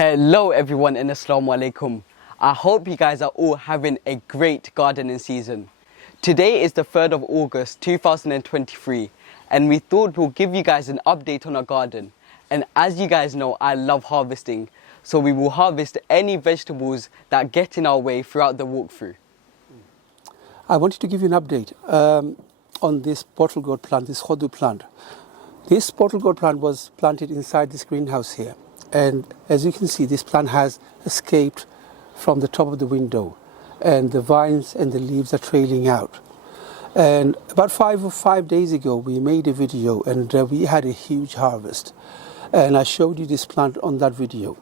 Hello everyone and Assalamu alaikum. I hope you guys are all having a great gardening season. Today is the 3rd of August 2023 and we thought we'll give you guys an update on our garden. And as you guys know, I love harvesting, so we will harvest any vegetables that get in our way throughout the walkthrough. I wanted to give you an update on this bottle gourd plant, this hodu plant. This bottle gourd plant was planted inside this greenhouse here. And as you can see, this plant has escaped from the top of the window and the vines and the leaves are trailing out. And about 5 days ago, we made a video and we had a huge harvest. And I showed you this plant on that video.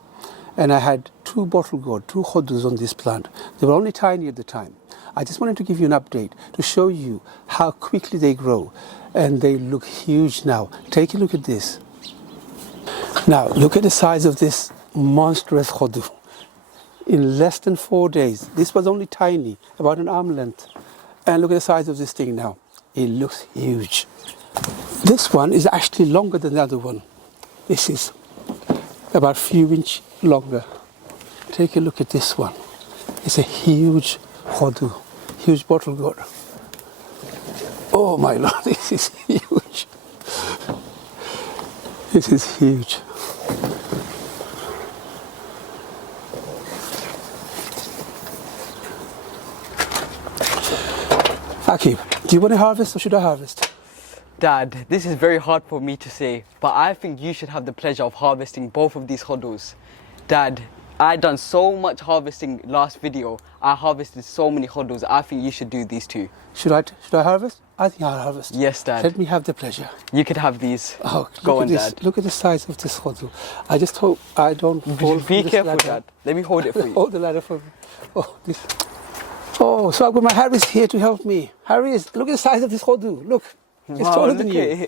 And I had 2 bottle gourd, 2 hodus on this plant. They were only tiny at the time. I just wanted to give you an update to show you how quickly they grow. And they look huge now. Take a look at this. Now, look at the size of this monstrous hodu. In less than 4 days, this was only tiny, about an arm length. And look at the size of this thing now. It looks huge. This one is actually longer than the other one. This is about a few inches longer. Take a look at this one. It's a huge hodu, huge bottle gourd. Oh my Lord, this is huge. This is huge. Akib, do you want to harvest or should I harvest? Dad, this is very hard for me to say, but I think you should have the pleasure of harvesting both of these hodus. Dad, I done so much harvesting last video. I harvested so many hodus. I think you should do these two. Should I harvest? I think I'll harvest. Yes, Dad. Let me have the pleasure. You could have these. Oh, go on, Dad. Look at the size of this hodu. I just hope I don't fall. Be careful, Dad. Let me hold it for you. Hold the ladder for me. Oh, so I've got my Harris here to help me. Harris, look at the size of this hodu. Look, it's taller than you.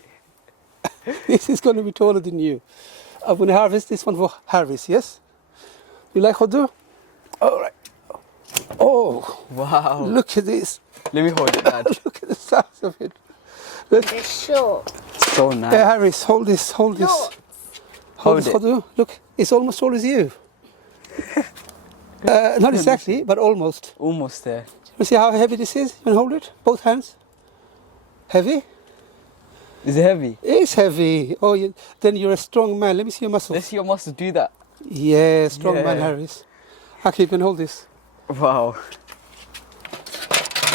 This is going to be taller than you. I'm going to harvest this one for Harris, yes? You like hodu? All right. Oh, wow. Look at this. Let me hold it, Dad. Look at the size of it. Look. It's short. So nice. Yeah, Harris, hold this, hold this. No. Hold this hodu. Look, it's almost tall as you. Not exactly, but almost. Almost there. You see how heavy this is? You can hold it, both hands. Heavy? Is it heavy? It's heavy. Oh, then you're a strong man. Let me see your muscles. Let's see your muscles do that. Yeah, strong man, Harris. Okay, you can hold this. Wow.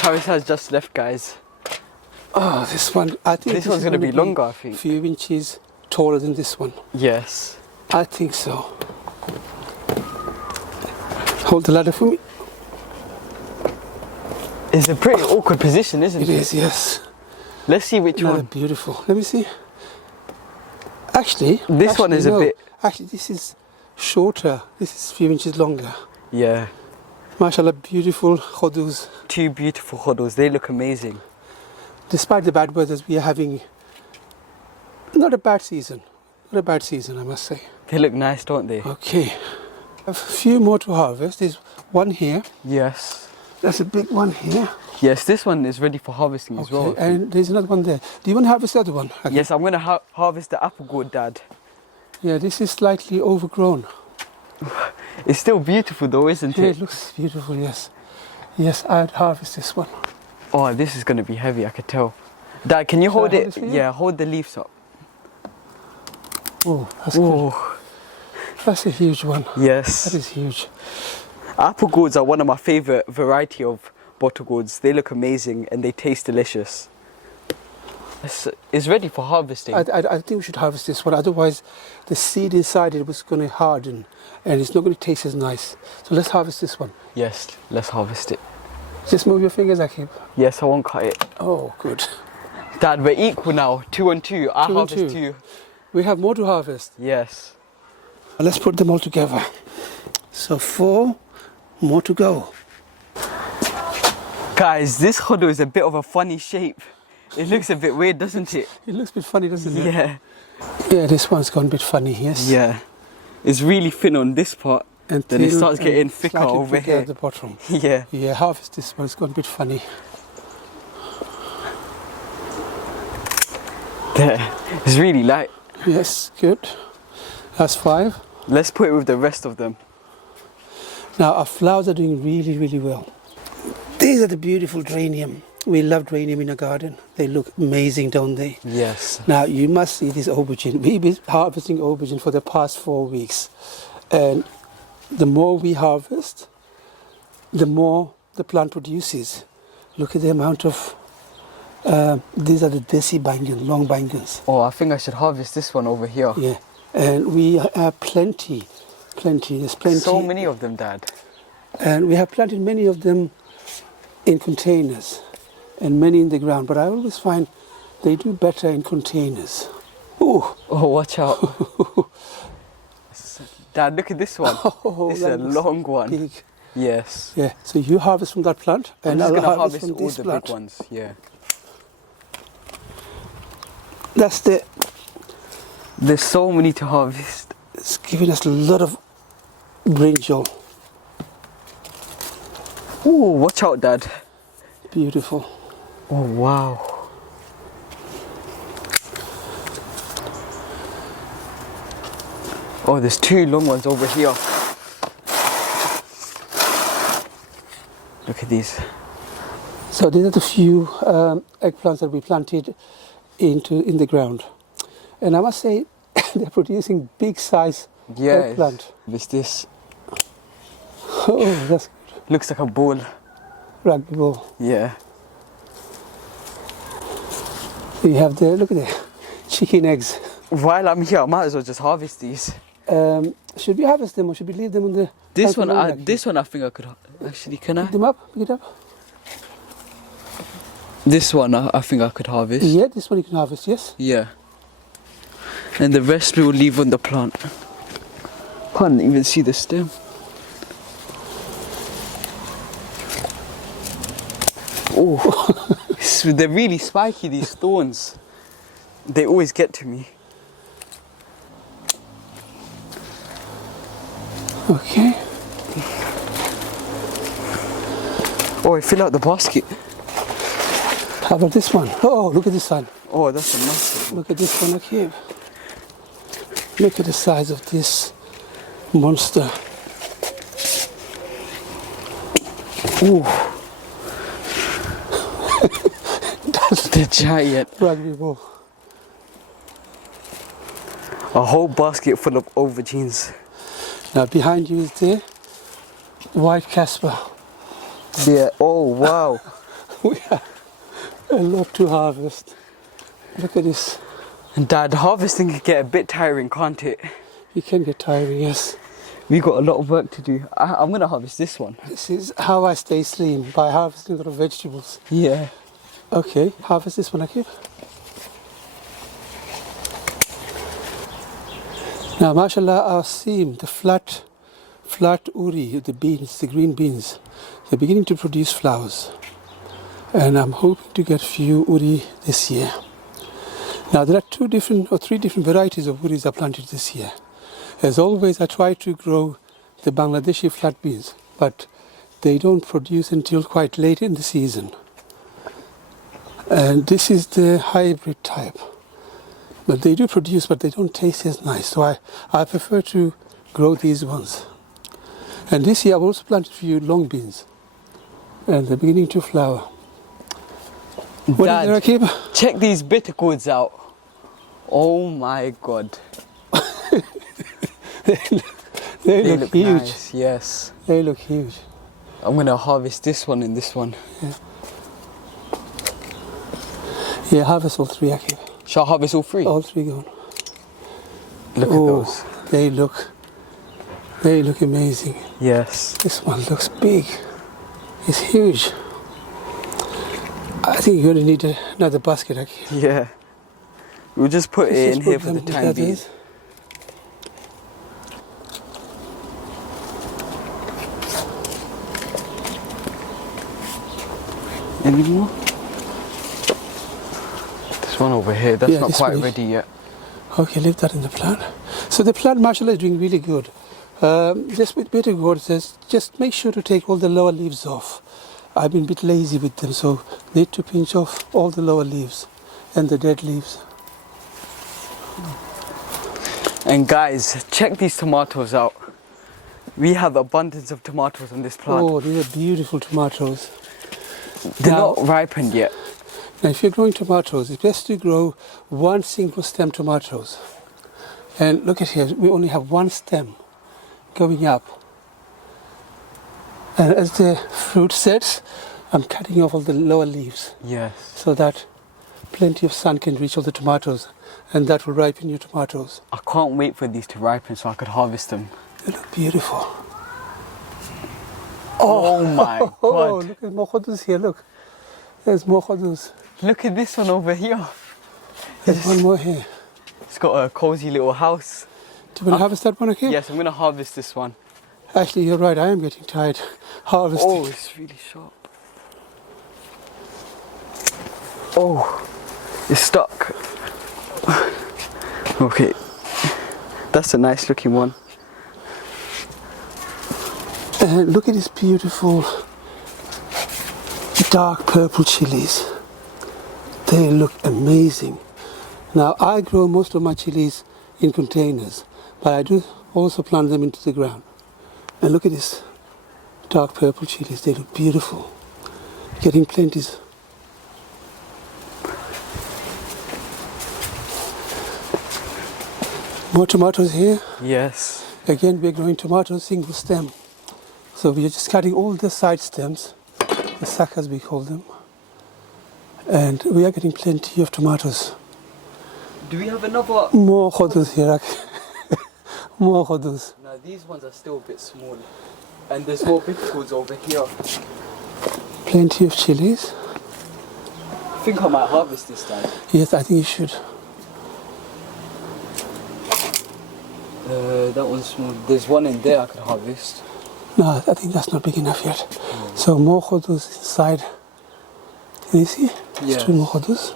Harris has just left, guys. Oh, this one. I think this one's going to be longer, I think. A few inches taller than this one. Yes. I think so. Hold the ladder for me. It's a pretty awkward position, isn't it? It is, yes. Let's see which one. Beautiful. Let me see. Actually, this one is a bit. Actually, this is shorter. This is a few inches longer. Yeah. MashaAllah, beautiful hodus. 2 beautiful hodus. They look amazing. Despite the bad weather, we are having not a bad season. Not a bad season, I must say. They look nice, don't they? Okay. A few more to harvest. There's one here. Yes. There's a big one here. Yes, this one is ready for harvesting as well. And there's another one there. Do you want to harvest the other one? Okay. Yes, I'm going to harvest the apple gourd, Dad. Yeah, this is slightly overgrown. It's still beautiful though, isn't Yeah, it? it looks beautiful, yes. Yes, I'd harvest this one. Oh, this is going to be heavy, I could tell. Dad, can you hold it? Yeah, hold the leaves up. Oh, that's good. That's a huge one. Yes. That is huge. Apple gourds are one of my favourite variety of bottle gourds. They look amazing and they taste delicious. It's ready for harvesting. I think we should harvest this one, otherwise the seed inside it was going to harden and it's not going to taste as nice. So let's harvest this one. Yes, let's harvest it. Just move your fingers, Akib. Yes, I won't cut it. Oh, good. Dad, we're equal now, 2 and 2. I harvest 2. We have more to harvest. Yes. Let's put them all together. So 4 more to go. Guys, this hodu is a bit of a funny shape. It looks a bit weird, doesn't it? It looks a bit funny, doesn't it? Yeah. Yeah, this one's gone a bit funny, yes. Yeah. It's really thin on this part, and then it starts getting thicker over here. At the bottom. Yeah. Yeah, harvest this one, it's gone a bit funny. There. It's really light. Yes, good. That's 5. Let's put it with the rest of them. Now our flowers are doing really, really well. These are the beautiful geranium. We love geranium in a garden. They look amazing, don't they? Yes. Now you must see this aubergine. We've been harvesting aubergine for the past 4 weeks. And the more we harvest, the more the plant produces. Look at the amount of, these are the desi Bagan, long Bagans. Oh, I think I should harvest this one over here. Yeah, and we have plenty, there's plenty. So many of them, Dad. And we have planted many of them in containers and many in the ground, but I always find they do better in containers. Ooh. Oh, watch out. Dad, look at this one. Oh, this is a long one. Big. Yes. Yeah, so you harvest from that plant and I'm I'll just going to harvest harvest from all this the plant. big ones. Yeah. That's the, There's so many to harvest. it's giving us a lot of brinjal. Oh, watch out, Dad. Beautiful. Oh, wow. Oh, there's 2 long ones over here. Look at these. So these are the few eggplants that we planted in the ground. And I must say, they're producing big size eggplant. It's this. Oh, that's good. Looks like a ball. Rugby ball. Yeah. You have the, look at the chicken eggs. While I'm here, I might as well just harvest these. Should we harvest them or should we leave them on the... This balcony one, like this one I think I could actually. Can I? Pick them up, pick it up. This one I think I could harvest. Yeah, this one you can harvest, yes. Yeah. And the rest we will leave on the plant. Can't even see the stem. Oh, they're really spiky, these thorns. They always get to me. Okay. Oh, I fill out the basket. How about this one? Oh, look at this one. Oh, that's a massive one. Look at this one, okay. Look at the size of this monster. Ooh. That's the giant. Rugby ball. A whole basket full of aubergines. Now behind you is the white Casper. Yeah. Oh, wow. We have a lot to harvest. Look at this. And Dad, harvesting can get a bit tiring, can't it? It can get tiring, yes. We got a lot of work to do. I'm gonna harvest this one. This is how I stay slim, by harvesting a lot of vegetables. Yeah. Okay, harvest this one, okay. Now, mashallah, our seam, the flat uri, the beans, the green beans, they're beginning to produce flowers. And I'm hoping to get few uri this year. Now, there are 2 different or 3 different varieties of uris I planted this year. As always, I try to grow the Bangladeshi flat beans, but they don't produce until quite late in the season. And this is the hybrid type. But they do produce, but they don't taste as nice. So I prefer to grow these ones. And this year I've also planted a few long beans. And they're beginning to flower. What Dad, is there, Akib? check these bitter gourds out. Oh my God. They look huge. Nice, yes. They look huge. I'm gonna harvest this one and this one. Yeah, harvest all 3, Akib. Shall I harvest all 3? All 3 gone. Look at those. They look amazing. Yes. This one looks big. It's huge. I think you're going to need another basket, Akib. Yeah. We'll just put it in here for the time being. Any more? This one over here, that's not quite ready yet. Okay, leave that in the plant. So the plant, mashallah, is doing really good. Just with bitter gourds, just make sure to take all the lower leaves off. I've been a bit lazy with them, so need to pinch off all the lower leaves and the dead leaves. And guys, check these tomatoes out. We have abundance of tomatoes on this plant. Oh, these are beautiful tomatoes. They're Now- not ripened yet. Now, if you're growing tomatoes, it's best to grow one single stem tomatoes. And look at here, we only have one stem going up. And as the fruit sets, I'm cutting off all the lower leaves Yes. so that plenty of sun can reach all the tomatoes, and that will ripen your tomatoes. I can't wait for these to ripen so I could harvest them. They look beautiful. Oh my Oh, god. look at more hodus here, look. There's more hodus. Look at this one over here. There's one more here. It's got a cozy little house. Do you want to harvest that one, okay? Yes, I'm gonna harvest this one. Actually, you're right, I am getting tired harvesting. Oh, it's really sharp. Oh, it's stuck. Okay, that's a nice looking one. And look at these beautiful dark purple chilies. They look amazing. Now, I grow most of my chilies in containers, but I do also plant them into the ground. And look at these dark purple chilies. They look beautiful. Getting plenties. More tomatoes here. Yes. Again, we're growing tomatoes single stem. So we are just cutting all the side stems, the suckers we call them. And we are getting plenty of tomatoes. Do we have another? More hodus here. More hodus. No, these ones are still a bit small. And there's more big goods over here. Plenty of chilies. I think I might harvest this time. Yes, I think you should. That one's small. There's one in there I could harvest. No, I think that's not big enough yet. So more hodus inside. Can you see? There's two more hodus.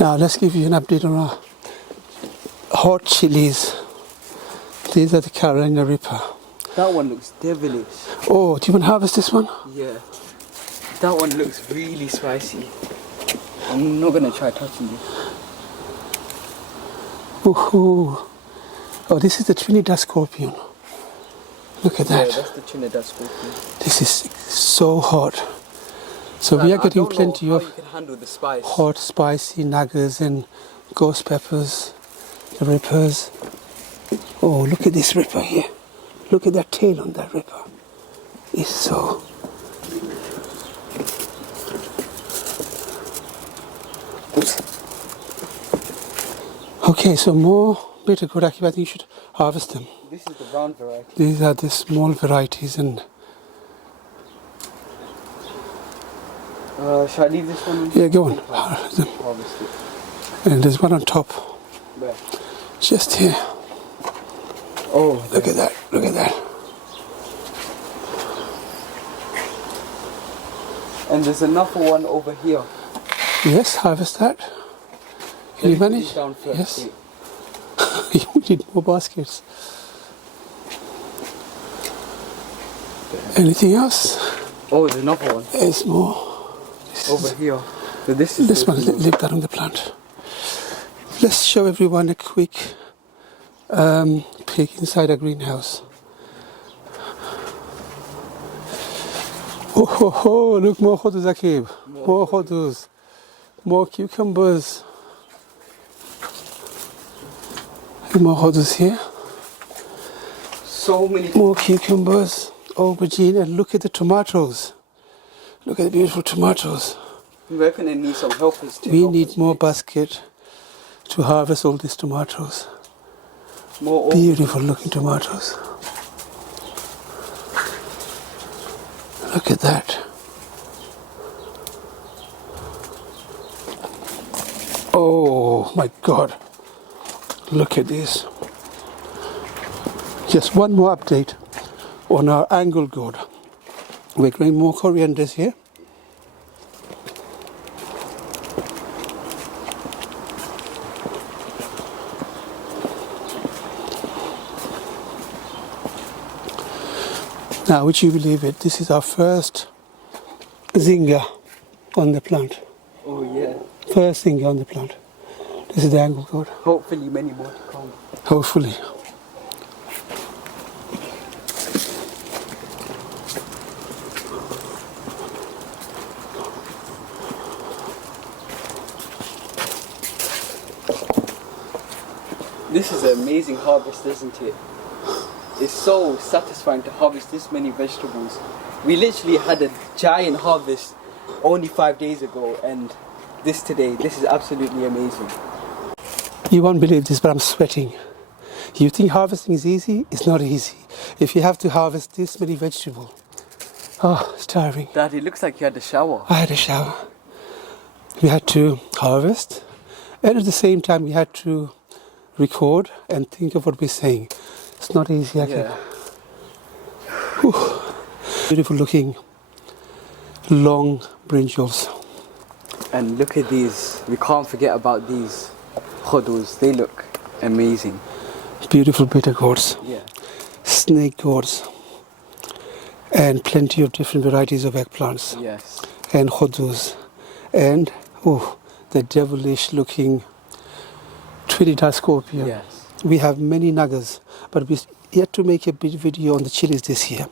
Now let's give you an update on our hot chilies. These are the Carolina Reaper. That one looks devilish. Oh, do you want to harvest this one? Yeah. That one looks really spicy. I'm not gonna try touching it. Woohoo! Oh, this is the Trinidad scorpion. Look at that. Yeah, that's the Trinidad scorpion. This is so hot. So we are getting plenty how of you can handle the spice. hot, spicy nuggets and ghost peppers, the rippers. Oh, look at this ripper here. Look at that tail on that ripper. It's so... Okay, so more bitter gourd. I think you should harvest them. This is the brown variety. These are the small varieties, and Shall I leave this one? yeah, go on. Harvest them. Harvest it. And there's one on top, Where? just here. Oh, Look at that, look at that. and there's another one over here. Yes, harvest that. Can you Let me put manage? these down first, Yes. wait. You need more baskets. Anything else? Oh, there's another one There's more. over here. So this is This the one, small. leave that on the plant. Let's show everyone a quick peek inside a greenhouse. Oh, ho, ho, look, more hodus, Akib. More hodus. More cucumbers. More hodus here. So many. More cucumbers, aubergine, and look at the tomatoes. Look at the beautiful tomatoes. We're gonna need some helpers too. We need more basket to harvest all these tomatoes. More. Beautiful looking tomatoes. Look at that. Oh my God. Look at this. Just one more update on our angle gourd. We're growing more corianders here. Now, would you believe it? This is our first zinger on the plant. Oh yeah. First zinger on the plant. This is the angle gourd. Hopefully many more to come. Hopefully. This is an amazing harvest, isn't it? It's so satisfying to harvest this many vegetables. We literally had a giant harvest only 5 days ago, and this today, this is absolutely amazing. You won't believe this, but I'm sweating. You think harvesting is easy? It's not easy. If you have to harvest this many vegetables, oh, it's tiring. Dad, it looks like you had a shower. I had a shower. We had to harvest, and at the same time we had to record and think of what we're saying. It's not easy, Yeah. Beautiful looking long brinjals. And look at these. We can't forget about these khudus. They look amazing. Beautiful bitter gourds, Yeah. snake gourds, and plenty of different varieties of eggplants, Yes. and khudus, and the devilish looking Trinidad scorpion. Yes. We have many nuggets, but we yet to make a big video on the chilies this year.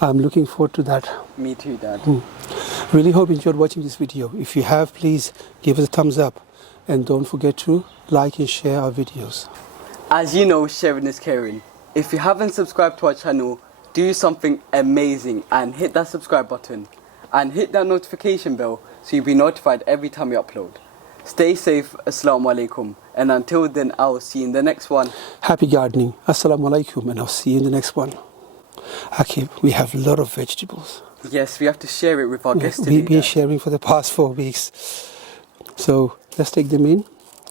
I'm looking forward to that. Me too, Dad. Really hope you enjoyed watching this video. If you have, please give us a thumbs up, and don't forget to like and share our videos. As you know, sharing is caring. If you haven't subscribed to our channel, do something amazing and hit that subscribe button and hit that notification bell so you'll be notified every time we upload. Stay safe, Assalamu alaikum, and until then I'll see you in the next one. Happy gardening. Assalamu alaikum, and I'll see you in the next one. Akib, we have a lot of vegetables. Yes, we have to share it with our guests today. We've been Dad. sharing for the past 4 weeks. So let's take them in.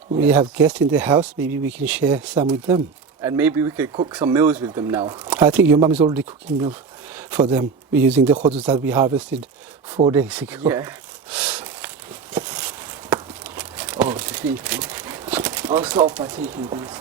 We have guests in the house. Maybe we can share some with them. And maybe we could cook some meals with them now. I think your mum is already cooking meal for them. We're using the khudus that we harvested 4 days ago. Yeah. Oh, it's beautiful. I'll start off by taking these.